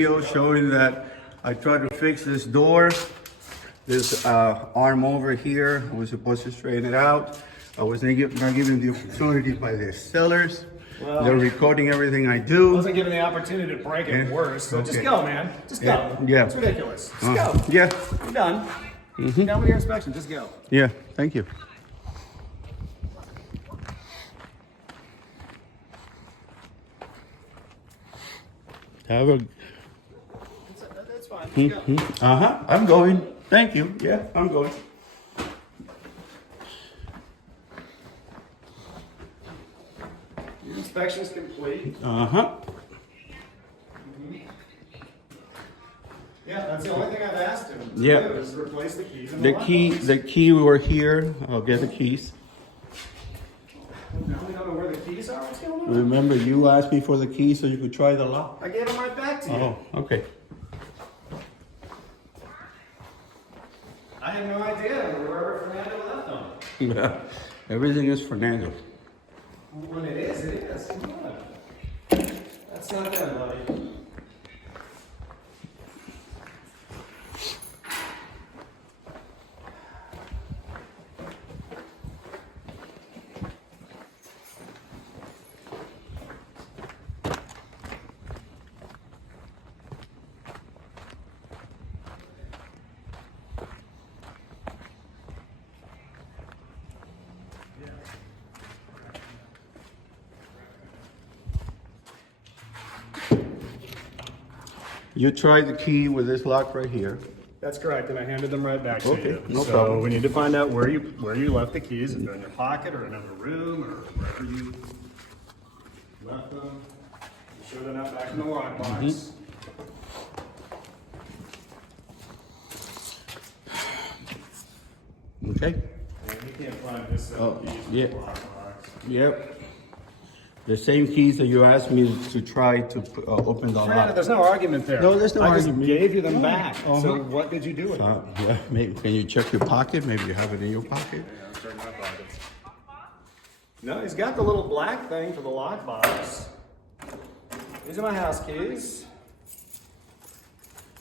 Video showing that I tried to fix this door. This arm over here, I was supposed to straighten it out. I was not given the opportunity by the sellers. Well, they're recording everything I do. Wasn't given the opportunity to break it worse. So just go, man. Just go. Yeah. It's ridiculous. Just go. Yeah. You're done. You're done with your inspection. Just go. Yeah. Thank you. Have a. That's fine. Just go. I'm going. Thank you. Yeah, I'm going. Your inspection's complete. Yeah, that's the only thing I've asked him to Yeah. do is replace the keys. And The key were here. I'll get the keys. Now we don't know where the keys are. What's going on? Remember, you asked me for the key so you could try the lock. I gave them right back to you. Oh, okay. I have no idea wherever Fernando left them. Everything is Fernando. When it is, it is. Come on. That's not them, buddy. You tried the key with this lock right here. That's correct, and I handed them right back to Okay, you. no so problem. we need to find out where you left the keys, if they're in your pocket or another room or wherever you left them. You sure they're not back in the lockbox? Okay. And you can't find this set Oh, of keys yeah. in the lockbox. Yep. The same keys that you asked me to try to open the Fernando, lock. there's no argument there. No, there's no I argument. just gave you them back. Uh-huh. So what did you do with them? Yeah, maybe, can you check your pocket? Maybe you have it in your pocket. Yeah, I'm checking my pockets. No, he's got the little black thing for the lockbox. These are my house keys.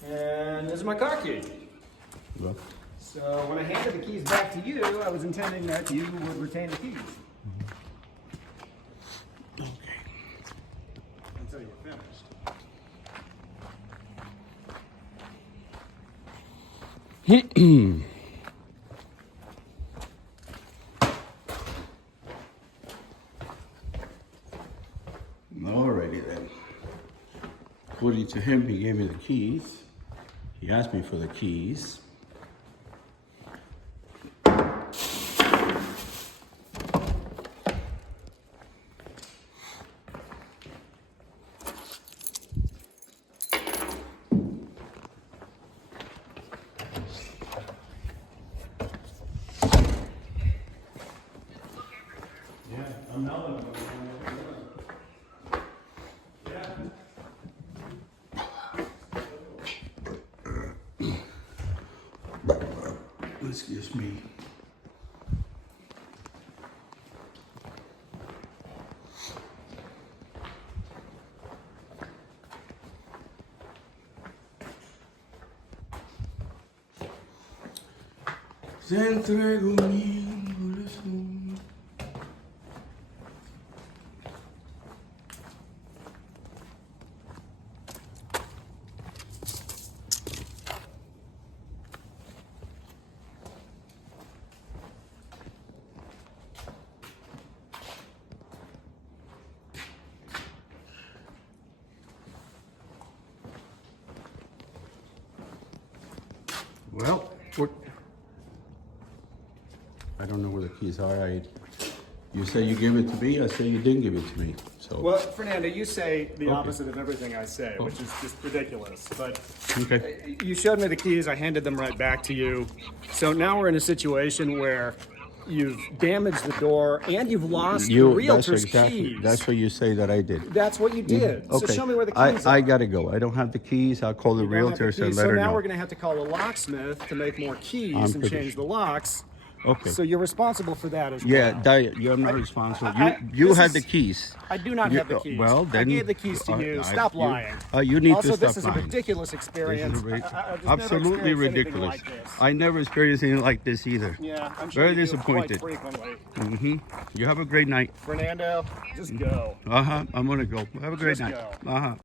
And this is my car key. Well, So when I handed the keys back to you, I was intending that you would retain the keys. okay. Until you're finished. Alrighty then. According to him, he gave me the keys. He asked me for the keys. Yeah, I'm melting them. Excuse me. Te entrego mi corazón. Well, I don't know where the keys are. You say you gave it to me. I say you didn't give it to me. So Well, Fernando, you say the opposite of everything I say, which is just ridiculous. But okay. you showed me the keys, I handed them right back to you. So now we're in a situation where you've damaged the door and you've lost the realtor's keys. That's what you say that I did. That's what you did. Okay. So show me where the keys are. I gotta go. I don't have the keys. I'll call the You don't have the realtors and keys. let So her now know. we're going to have to call a locksmith to make more keys I'm and pretty change the locks. Okay. So you're responsible for that as Yeah, well. you're not responsible. You this had is- the keys. I do not have the keys. Well, then I gave the keys to you. Stop lying. You need also, to stop this is lying. a ridiculous This experience. is I've just absolutely never experienced anything ridiculous. like this. I never experienced anything like this either. Yeah, I'm sure Very you do disappointed. quite frequently. You have a great night. Fernando, just go. I'm gonna go. Have a great Just night. go.